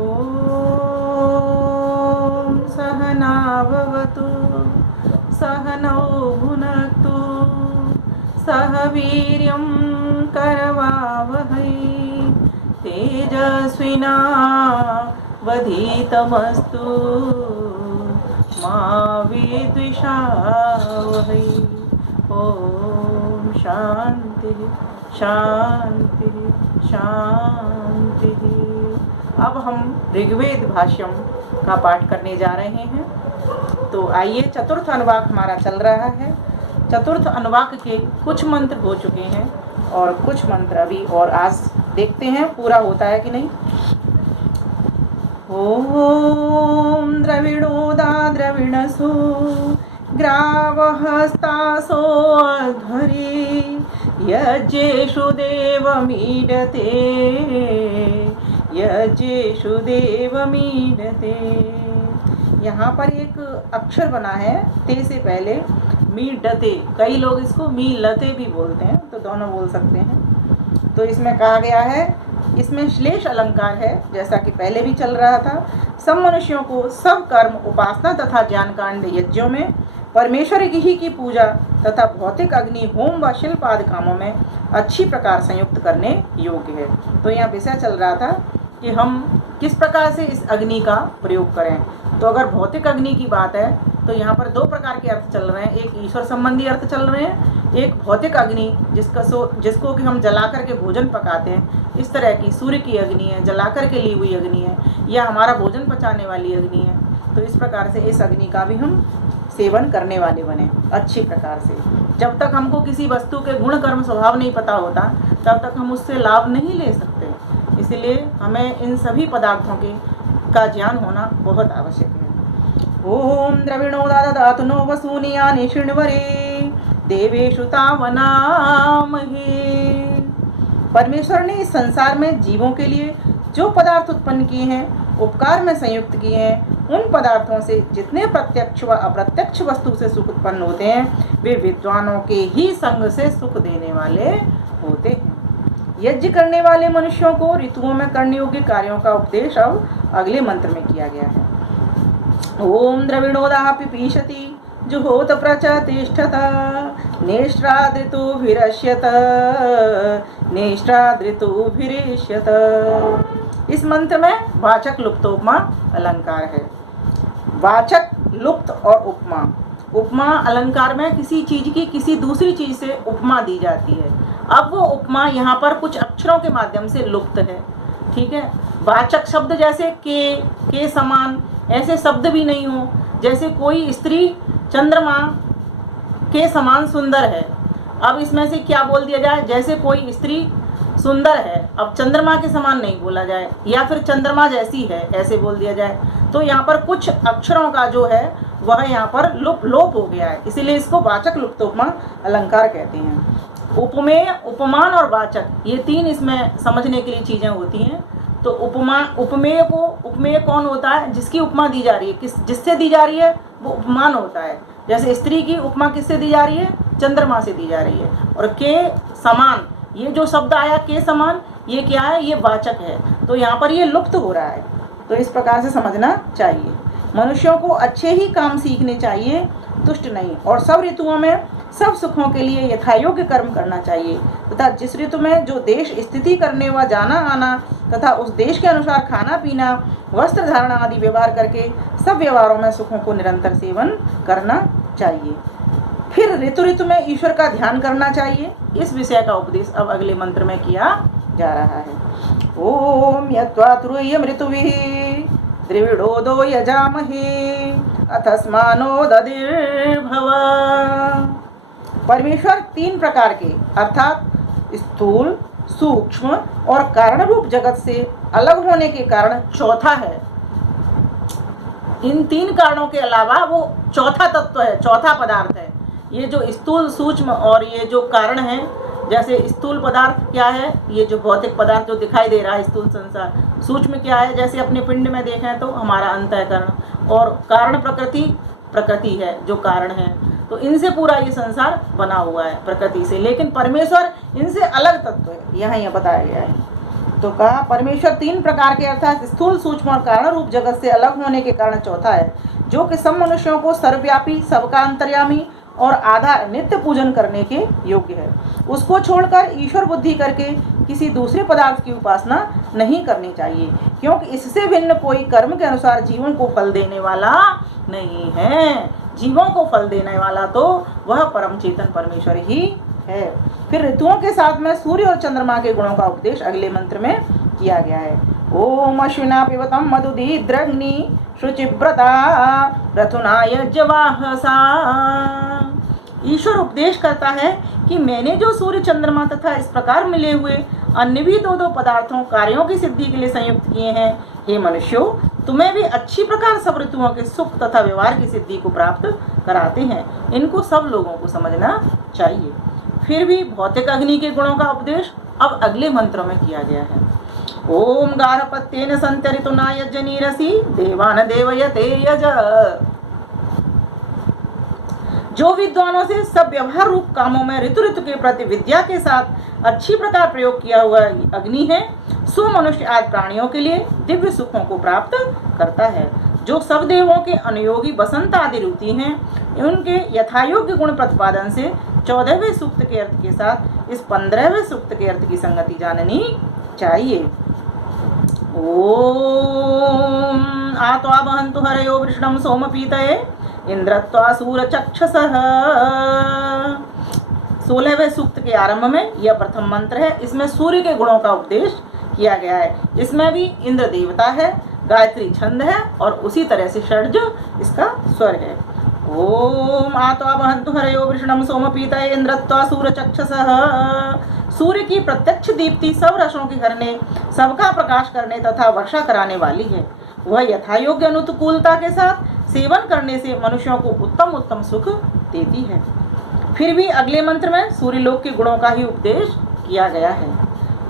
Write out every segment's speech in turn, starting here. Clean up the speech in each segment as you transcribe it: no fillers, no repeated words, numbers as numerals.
ॐ सहनाववतु सहनौ भुनक्तु सह वीर्यं करवावहै तेजस्विनावधीतमस्तु मा विद्विषावहै। ॐ शांति शांति शांति। अब हम ऋग्वेद भाष्यम का पाठ करने जा रहे हैं। तो आइए, चतुर्थ अनुवाक हमारा चल रहा है। चतुर्थ अनुवाक के कुछ मंत्र हो चुके हैं और कुछ मंत्र अभी, और आज देखते हैं पूरा होता है कि नहीं। ओम द्रविणोदा द्रविणसु ग्रावहस्तासो अध्वरी यज्ञेषु देवमीडते यज्ञेषु देवमीडते। यहाँ पर एक अक्षर बना है ते से पहले, मीडते। कई लोग इसको मीलते भी बोलते हैं, तो दोनों बोल सकते हैं। तो इसमें कहा गया है, इसमें श्लेष अलंकार है, जैसा कि पहले भी चल रहा था। सब मनुष्यों को सब कर्म, उपासना तथा ज्ञान कांड यज्ञों में परमेश्वर ही की पूजा तथा भौतिक अग्नि, होम व शिल्प आदि कामों में अच्छी प्रकार संयुक्त करने योग्य है। तो यहाँ विषय चल रहा था कि हम किस प्रकार से इस अग्नि का प्रयोग करें। तो अगर भौतिक अग्नि की बात है तो यहाँ पर दो प्रकार के अर्थ चल रहे हैं। एक ईश्वर संबंधी अर्थ चल रहे हैं, एक भौतिक अग्नि जिसको कि हम जला करके भोजन पकाते हैं। इस तरह की सूर्य की अग्नि है, जला करके ली हुई अग्नि है, या हमारा भोजन पचाने वाली अग्नि है। तो इस प्रकार से इस अग्नि का भी हम सेवन करने वाले बने अच्छी प्रकार से। जब तक हमको किसी वस्तु के गुण कर्म स्वभाव नहीं पता होता, तब तक हम उससे लाभ नहीं ले सकते। इसलिए हमें इन सभी पदार्थों का ज्ञान होना बहुत आवश्यक है। ओम द्रविणो ददातु नो वसूनियानि शृण्वरे देवेषु तावनामहे। परमेश्वर ने इस संसार में जीवों के लिए जो पदार्थ उत्पन्न किए हैं, उपकार में संयुक्त किए हैं, उन पदार्थों से जितने प्रत्यक्ष व अप्रत्यक्ष वस्तु से सुख उत्पन्न होते हैं, वे विद्वानों के ही संग से सुख देने वाले होते हैं। यज्ञ करने वाले मनुष्यों को ऋतुओं में करने योग्य कार्यों का उपदेश अब अगले मंत्र में किया गया है। ओम द्रविणोदाः पिपीषति जुहोत प्रचतिष्ठत नेष्ट्रादृतुभिरश्यत नेष्ट्रादृतुभिरिष्यत। इस मंत्र में वाचक लुप्तोपमा अलंकार है। वाचक, लुप्त और उपमा। उपमा अलंकार में किसी चीज की किसी दूसरी चीज से उपमा दी जाती है। अब वो उपमा यहाँ पर कुछ अक्षरों के माध्यम से लुप्त है। ठीक है। वाचक शब्द जैसे के समान ऐसे शब्द भी नहीं हो। जैसे कोई स्त्री चंद्रमा के समान सुंदर है, अब इसमें से क्या बोल दिया जाए, जैसे कोई स्त्री सुंदर है, अब चंद्रमा के समान नहीं बोला जाए, या फिर चंद्रमा जैसी है ऐसे बोल दिया जाए। तो यहाँ पर कुछ अक्षरों का जो है वह यहाँ पर लोप हो गया है, इसीलिए इसको वाचक लुप्तोपमा अलंकार कहते हैं। उपमेय, उपमान और वाचक, ये तीन इसमें समझने के लिए चीजें होती हैं। तो उपमेय कौन होता है, जिसकी उपमा दी जा रही है, जिससे दी जा रही है वो उपमान होता है। जैसे स्त्री की उपमा किससे दी जा रही है, चंद्रमा से दी जा रही है। और के समान, ये जो शब्द आया के समान, ये क्या है, ये वाचक है। तो यहाँ पर ये लुप्त हो रहा है। तो इस प्रकार से समझना चाहिए। मनुष्यों को अच्छे ही काम सीखने चाहिए, तुष्ट नहीं, और सब ऋतुओं में सब सुखों के लिए यथायोग्य कर्म करना चाहिए तथा जिस ऋतु में जो देश स्थिति करने व जाना आना तथा उस देश के अनुसार खाना पीना, वस्त्र धारणा आदि व्यवहार करके सब व्यवहारों में सुखों को निरंतर सेवन करना चाहिए। फिर ऋतु ऋतु में ईश्वर का ध्यान करना चाहिए। इस विषय का उपदेश अब अगले मंत्र में किया जा रहा है। ओम यत्वा तुर्यम ऋतुभिः त्रिविडोदो यजामहे अथस्मानो दधिर्भव। परमेश्वर तीन प्रकार के अर्थात स्थूल, सूक्ष्म और कारण रूप जगत से अलग होने के कारण चौथा है। इन तीन कारणों के अलावा वो चौथा तत्व है, चौथा पदार्थ है। ये जो स्थूल, सूक्ष्म और ये जो कारण है, जैसे स्थूल पदार्थ क्या है, ये जो भौतिक पदार्थ जो दिखाई दे रहा है स्थूल संसार। सूक्ष्म क्या है, जैसे अपने पिंड में देखें तो हमारा अंतःकरण। और कारण प्रकृति है जो कारण है। तो इनसे पूरा ये संसार बना हुआ है प्रकृति से, लेकिन परमेश्वर इनसे अलग तत्व है, यहाँ बताया गया है। तो कहा परमेश्वर 3 प्रकार के अर्थात स्थूल, सूक्ष्म और कारण रूप जगत से अलग होने के कारण चौथा है, जो कि सब मनुष्यों को सर्वव्यापी, सबका अंतर्यामी और आधार नित्य पूजन करने के योग्य है। उसको छोड़कर ईश्वर बुद्धि करके किसी दूसरे पदार्थ की उपासना नहीं करनी चाहिए, क्योंकि इससे भिन्न कोई कर्म के अनुसार जीवन को फल देने वाला नहीं है। जीवों को फल देने वाला तो वह परम चेतन परमेश्वर ही है। फिर ऋतुओं के साथ में सूर्य और चंद्रमा के गुणों का उपदेश अगले मंत्र में किया गया है। ओम अश्विना पिबतम मधुदीद्रग्नि शुचिव्रता रथुना यज्वाहसा। ईश्वर उपदेश करता है कि मैंने जो सूर्य, चंद्रमा तथा इस प्रकार मिले हुए अन्य भी दो पदार्थों कार्यों की सिद्धि के लिए संयुक्त किए हैं, हे मनुष्यों, तुम्हें भी अच्छी प्रकार सब ऋतुओं के सुख तथा व्यवहार की सिद्धि को प्राप्त कराते हैं। इनको सब लोगों को समझना चाहिए। फिर भी भौतिक अग्नि के गुणों का उपदेश अब अगले मंत्रों में किया गया है। ओम गार्हपत्येन संतरितुना यज्ञनीरसी देवान देवयते यज। जो विद्वानों से सब व्यवहार रूप कामों में ऋतु के प्रति विद्या के साथ अच्छी प्रकार प्रयोग किया हुआ अग्नि है, सो मनुष्य आदि प्राणियों के लिए दिव्य सुखों को प्राप्त करता है। जो सब देवों के अनुयोगी बसंत आदि ऋतु हैं, उनके यथायोग्य गुण प्रतिपादन से 14वें सूक्त के अर्थ के साथ इस 15वें सूक्त के अर्थ की संगति जाननी चाहिए। ओम आत्वा वहन्तु हरयो वृषणं सोमपीतये इंद्रत्वा सूरचक्षसः। 16वें सूक्त के आरंभ में यह प्रथम मंत्र है। इसमें सूर्य के गुणों का उपदेश किया गया है। इसमें भी इंद्र देवता है, गायत्री छंद है और उसी तरह से षड्ज इसका स्वर है। ओम आत्वा वहन्तु हरयो वृषणं सोमपीतये इंद्रत्वा सूरचक्षसः। सूर्य की प्रत्यक्ष दीप्ति सब रसों के हरने, सबका प्रकाश करने तथा वर्षा कराने वाली है। वह यथायोग्य अनुकूलता के साथ सेवन करने से मनुष्यों को उत्तम उत्तम सुख देती है। फिर भी अगले मंत्र में सूर्य लोक के गुणों का ही उपदेश किया गया है।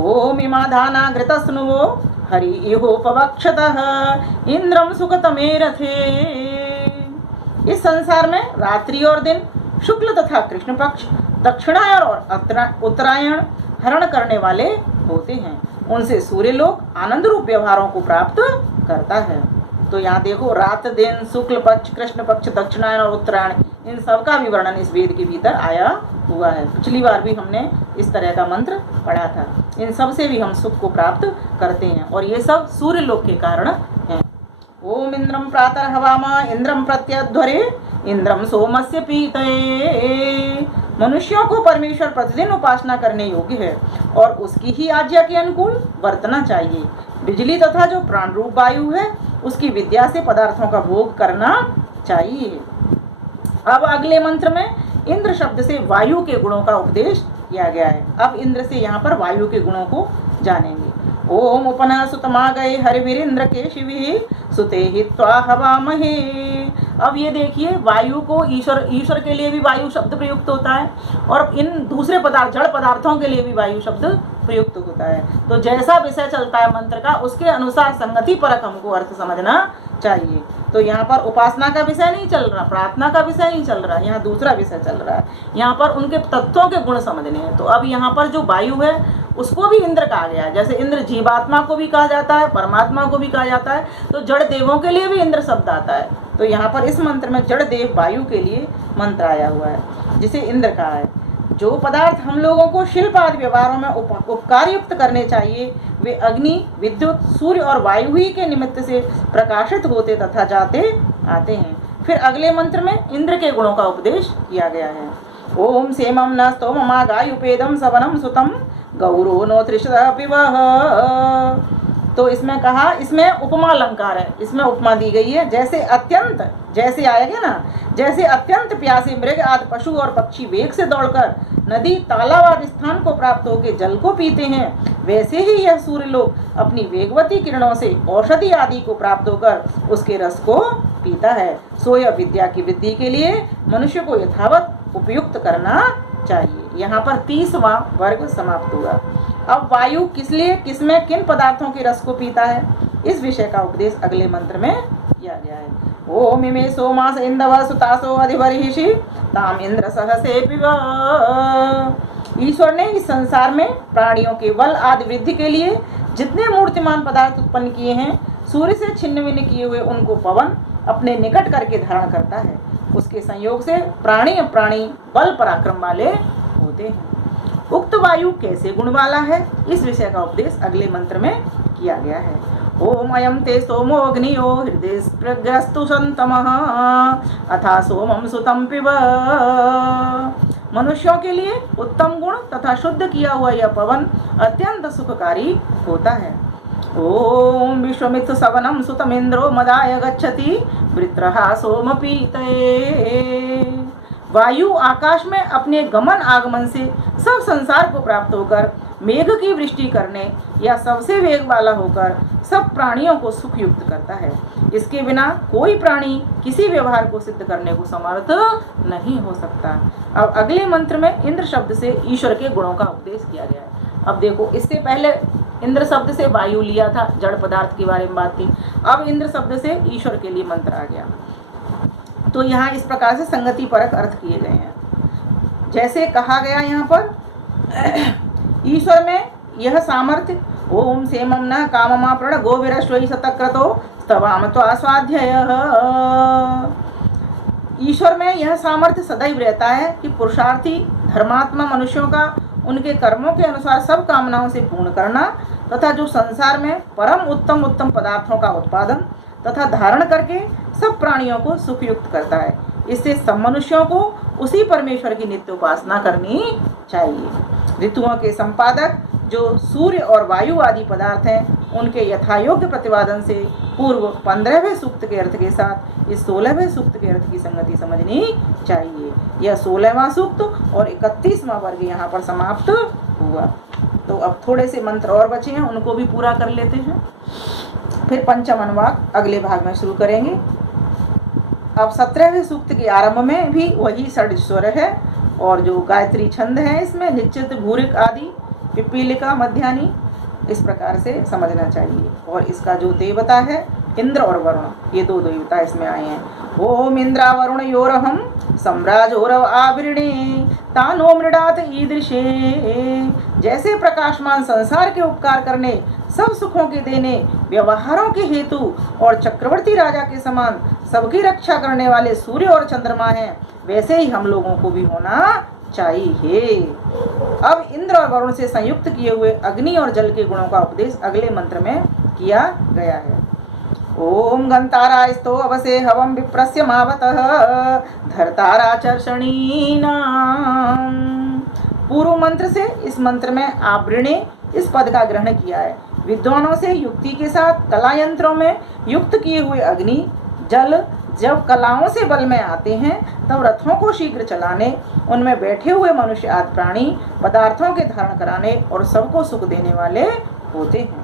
ओम इमाधाना घृतस्नुवो हरि इहोपवक्षतः इंद्रम सुखतमे रथे। इस संसार में रात्रि और दिन, शुक्ल तथा कृष्ण पक्ष, दक्षिणायन और उत्तरायण हरण करने वाले होते हैं। उनसे सूर्य लोक आनंद रूप व्यवहारों को प्राप्त करता है। तो यहाँ देखो, रात, दिन, शुक्ल पक्ष, कृष्ण पक्ष, दक्षिणायन और उत्तरायण, इन सब का भी वर्णन इस वेद के भीतर आया हुआ है। पिछली बार भी हमने इस तरह का मंत्र पढ़ा था। इन सब से भी हम सुख को प्राप्त करते हैं और ये सब सूर्य लोक के कारण हैं। ओम इंद्रम प्रातः हवामा इंद्रम प्रत्यध्वरे इंद्रम सोमस्य पीतये। मनुष्यों को परमेश्वर प्रतिदिन उपासना करने योग्य है और उसकी ही आज्ञा के अनुकूल वर्तना चाहिए। बिजली तथा जो प्राण रूप वायु है, उसकी विद्या से पदार्थों का भोग करना चाहिए। अब अगले मंत्र में इंद्र शब्द से वायु के गुणों का उपदेश किया गया है। अब इंद्र से यहाँ पर वायु के गुणों को जानेंगे। ओम उपना सुतमा गए हरिवीरेंद्र के शिवी सुते हित्वा हवामहे। अब ये देखिए, वायु को ईश्वर के लिए भी वायु शब्द प्रयुक्त होता है और इन दूसरे पदार्थ, जड़ पदार्थों के लिए भी वायु शब्द प्रयुक्त होता है। तो जैसा विषय चलता है मंत्र का, उसके अनुसार संगति परक हमको अर्थ समझना चाहिए। तो यहाँ पर उपासना का विषय नहीं चल रहा, प्रार्थना का विषय नहीं चल रहा, यहाँ दूसरा विषय चल रहा है। यहाँ पर उनके तत्वों के गुण समझने हैं। तो अब यहाँ पर जो वायु है उसको भी इंद्र कहा गया है। जैसे इंद्र जीवात्मा को भी कहा जाता है, परमात्मा को भी कहा जाता है, तो जड़ देवों के लिए भी इंद्र शब्द आता है। तो यहाँ पर इस मंत्र में जड़ देव वायु के लिए मंत्र आया हुआ है, जिसे इंद्र कहा है। जो पदार्थ हम लोगों को शिल्प आदि व्यवहारों में उपकार युक्त करने चाहिए, वे अग्नि, विद्युत, सूर्य और वायु ही के निमित्त से प्रकाशित होते तथा जाते आते हैं। फिर अगले मंत्र में इंद्र के गुणों का उपदेश किया गया है। ओम सेमम न स्तोममा गायुपेदम सवनम सुतम गौरो नो त्रिशः पिबः। तो इसमें कहा, इसमें उपमा अलंकार है, इसमें उपमा दी गई है। जैसे अत्यंत, जैसे आएगा ना, जैसे अत्यंत प्यासे मृग आदि पशु और पक्षी वेग से दौड़कर नदी, तालाब आदि स्थान को प्राप्त होकर जल को पीते हैं, वैसे ही यह सूर्य लोक अपनी वेगवती किरणों से औषधि आदि को प्राप्त होकर उसके रस को पीता है। सो यह विद्या की वृद्धि के लिए मनुष्य को यथावत उपयुक्त करना चाहिए। यहाँ पर 30वां वर्ग समाप्त हुआ। अब वायु किस लिए, किसमें, किन पदार्थों के रस को पीता है, इस विषय का उपदेश अगले मंत्र में किया गया है। ओम इमे सोमास इंदव सुतासो अधिवरिषि ताम इंद्र सहसे पिबः। ईश्वर ने इस संसार में प्राणियों के बल आदि वृद्धि के लिए जितने मूर्तिमान पदार्थ उत्पन्न किए हैं, सूर्य से छिन्न भिन्न किए हुए उनको पवन अपने निकट करके धारण करता है। उसके संयोग से प्राणी अप्राणी बल पराक्रम वाले होते हैं। उक्त वायु कैसे गुण वाला है, इस विषय का उपदेश अगले मंत्र में किया गया है। ओम अयम ते सोमो अग्नियो हृदय प्रग्रस्तु संतमः अथा सोमम सुतम पिब। मनुष्यों के लिए उत्तम गुण तथा शुद्ध किया हुआ यह पवन अत्यंत सुखकारी होता है। ओम विश्वमित सवनम सुतमेन्द्रो मदाय गच्छति वृत्रहा सोम पीतये। वायु आकाश में अपने गमन आगमन से सब संसार को प्राप्त होकर मेघ की वृष्टि करने या सबसे वेग वाला होकर सब प्राणियों को सुख युक्त करता है। इसके बिना कोई प्राणी किसी व्यवहार को सिद्ध करने को समर्थ नहीं हो सकता। अब अगले मंत्र में इंद्र शब्द से ईश्वर के गुणों का उपदेश किया गया है। अब देखो, इससे पहले इंद्र शब्द से वायु लिया था, जड़ पदार्थ के बारे में बात थी। अब इंद्र शब्द से ईश्वर के लिए मंत्र आ गया। तो यहाँ इस प्रकार से संगति परक अर्थ किए गए हैं। जैसे कहा गया यहाँ पर ईश्वर में यह सामर्थ्य, ओम सेमम न काममा प्रण गोविरश्वई शतक्रतो स्तवाम त्वास्वाध्यायः। ईश्वर में यह सामर्थ्य सदैव रहता है कि पुरुषार्थी धर्मात्मा मनुष्यों का उनके कर्मों के अनुसार सब कामनाओं से पूर्ण करना तथा जो संसार में परम उत्तम उत्तम पदार्थों का उत्पादन तथा धारण करके सब प्राणियों को सुखयुक्त करता है। इससे सब मनुष्यों को उसी परमेश्वर की नित्य उपासना करनी चाहिए। ऋतुओं के संपादक जो सूर्य और वायु आदि पदार्थ हैं, उनके यथायोग्य प्रतिपादन से पूर्व 15वें सूक्त के अर्थ के साथ इस 16वें सूक्त के अर्थ की संगति समझनी चाहिए। यह 16वां सूक्त और 31वां वर्ग यहाँ पर समाप्त हुआ। तो अब थोड़े से मंत्र और बचे हैं, उनको भी पूरा कर लेते हैं, फिर पंचम अनुवाक अगले भाग में शुरू करेंगे। अब 17वें सूक्त के आरंभ में भी वही षड स्वर है और जो गायत्री छंद है इसमें निश्चित भूरिक आदि पिपीलिका मध्यानी, इस प्रकार से समझना चाहिए। और इसका जो देवता है इंद्र और वरुण, ये दो देवता इसमें आए हैं। ओम इंद्रा वरुण योरहम सम्राजोरव आवृणे तानो मृडात ईदृशे। जैसे प्रकाशमान संसार के उपकार करने, सब सुखों के देने, व्यवहारों के हेतु और चक्रवर्ती राजा के समान सबकी रक्षा करने वाले सूर्य और चंद्रमा हैं, वैसे ही हम लोगों को भी होना चाहिए। अब इंद्र और वरुण से संयुक्त किए हुए अग्नि और जल के गुणों का उपदेश अगले मंत्र में किया गया है। ओम गंतारास्तो अवसे हवम विप्रस्य मावतः धरतारा चर्षणीनां। पूर्व मंत्र से इस मंत्र में आवृणे इस पद का ग्रहण किया है। विद्वानों से युक्ति के साथ कला यंत्रों में युक्त किए हुए अग्नि जल जब कलाओं से बल में आते हैं तब रथों को शीघ्र चलाने, उनमें बैठे हुए मनुष्य आदि प्राणी पदार्थों के धारण कराने और सबको सुख देने वाले होते हैं।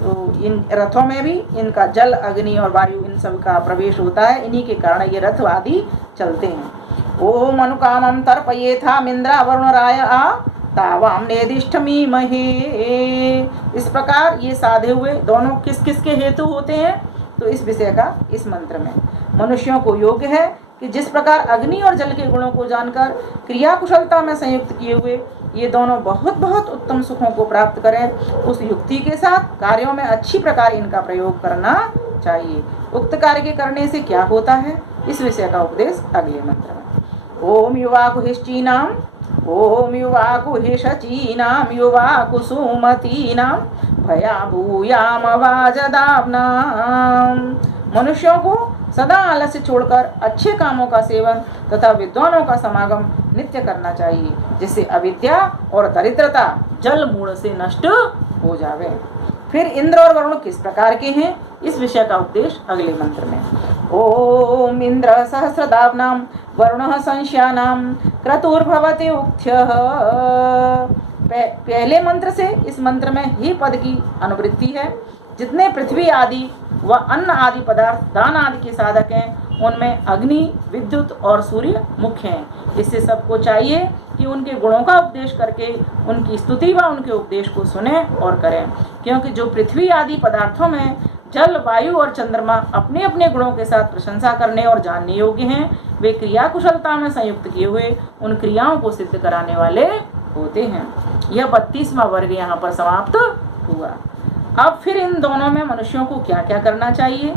तो इन रथों में भी इनका जल अग्नि और वायु इन सब का प्रवेश होता है, इन्हीं के कारण ये रथ आदि चलते हैं। ओम अनुकामम तर्पयेथा मिंद्रा वरुण राय आ तावाम नेदिष्टमी महे। इस प्रकार ये साधे हुए दोनों किस किस के हेतु होते हैं, तो इस विषय का इस मंत्र में मनुष्यों को योग्य है कि जिस प्रकार अग्नि और जल के गुणों को जानकर क्रिया कुशलता में संयुक्त किए हुए ये दोनों बहुत बहुत उत्तम सुखों को प्राप्त करें, उस युक्ति के साथ कार्यों में अच्छी प्रकार इनका प्रयोग करना चाहिए। उक्त कार्य के करने से क्या होता है, इस विषय का उपदेश अगले मंत्र में। ओम युवा कुहिश्चीनाम ओम युवा कुहिशचीनाम युवा कुसुमतीनाम भया भूयाम वाजदावनाम। मनुष्यों को सदा आलस्य छोड़कर अच्छे कामों का सेवन तथा विद्वानों का समागम नित्य करना चाहिए, जिससे अविद्या और दरिद्रता जल मूल से नष्ट हो जावे। फिर इंद्र और वरुण किस प्रकार के हैं, इस विषय का उपदेश अगले मंत्र में। ओम इंद्र सहस्रदावनाम वरुणः संश्यानाम क्रतुर्भवति उक्थ्यः। पहले मंत्र से इस मंत्र में ही पद की अनुवृत्ति है। जितने पृथ्वी आदि व अन्न आदि पदार्थ दान आदि के साधक हैं, उनमें अग्नि, विद्युत और सूर्य मुख्य हैं। इससे सबको चाहिए कि उनके गुणों का उपदेश करके उनकी स्तुति व उनके उपदेश को सुने और करें, क्योंकि जो पृथ्वी आदि पदार्थों में जल, वायु और चंद्रमा अपने अपने गुणों के साथ प्रशंसा करने और जानने योग्य हैं, वे क्रिया कुशलता में संयुक्त किए हुए उन क्रियाओं को सिद्ध कराने वाले होते हैं। यह 32वां वर्ग यहाँ पर समाप्त हुआ। अब फिर इन दोनों में मनुष्यों को क्या क्या करना चाहिए।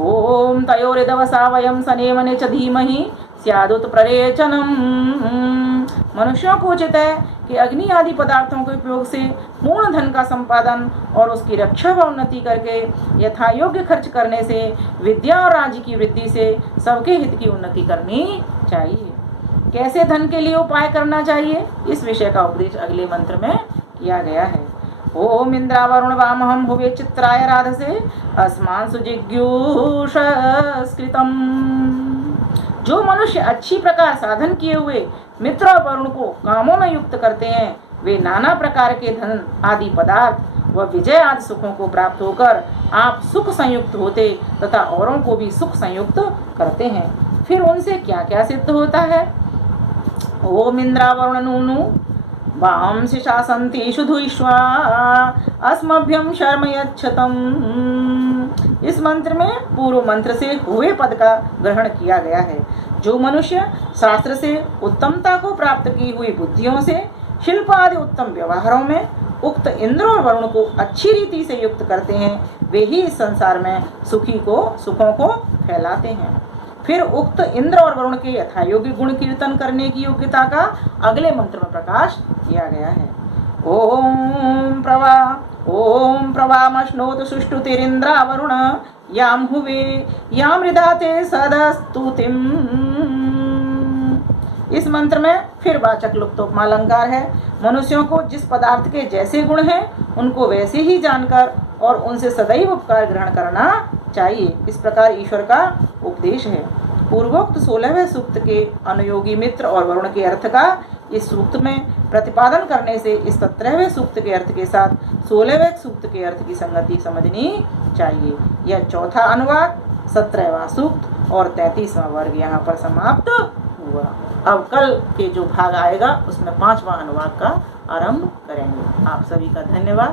ओम तयोरिदवसा वयम सनेमने च धीमहि स्यादुत प्ररेचनम। मनुष्यों को उचित है कि अग्नि आदि पदार्थों के उपयोग से पूर्ण धन का संपादन और उसकी रक्षा व उन्नति करके यथा योग्य खर्च करने से विद्या और राज्य की वृद्धि से सबके हित की उन्नति करनी चाहिए। कैसे धन के लिए उपाय करना चाहिए, इस विषय का उपदेश अगले मंत्र में किया गया है। ओम इंद्रावरुण वामहम भुवे चित्राय राधसे अस्मान सुजिज्ञूषस्कृतम। जो मनुष्य अच्छी प्रकार साधन किए हुए मित्र और वरुण को कामों में युक्त करते हैं, वे नाना प्रकार के धन आदि पदार्थ व विजय आदि सुखों को प्राप्त होकर आप सुख संयुक्त होते तथा औरों को भी सुख संयुक्त करते हैं। फिर उनसे क्या क्या सिद्ध होता है। ओम इंद्रावरुण नूनु वांसि शासन्ति शुधुष्वा अस्मभ्यम शर्म यच्छतम। इस मंत्र में पूर्व मंत्र से हुए पद का ग्रहण किया गया है। जो मनुष्य शास्त्र से उत्तमता को प्राप्त की हुई बुद्धियों से शिल्प आदि उत्तम व्यवहारों में उक्त इंद्र और वरुण को अच्छी रीति से युक्त करते हैं, वे ही इस संसार में सुखों को फैलाते हैं। फिर उक्त इंद्र और वरुण के यथायोग्य गुण कीर्तन करने की योग्यता का अगले मंत्र में प्रकाश किया गया है। ओम प्रवामश्नोत सुष्टुतिरिंद्रा वरुण याम हुवे याम हृदाते सदस्तुतिम। इस मंत्र में फिर वाचक् लुप्तोपमा अलंकार है। मनुष्यों को जिस पदार्थ के जैसे गुण हैं उनको वैसे ही जानकर और उनसे सदैव उपकार ग्रहण करना चाहिए, इस प्रकार ईश्वर का उपदेश है। पूर्वोक्त 16वें सूक्त के अनुयोगी मित्र और वरुण के अर्थ का इस सूक्त में प्रतिपादन करने से इस 17वें सूक्त के अर्थ के साथ 16वें सूक्त के अर्थ की संगति समझनी चाहिए। यह चौथा अनुवाद 17वां सूक्त और 33वां वर्ग यहाँ पर समाप्त हुआ। अब कल के जो भाग आएगा उसमें 5वां अनुवाद का आरंभ करेंगे। आप सभी का धन्यवाद।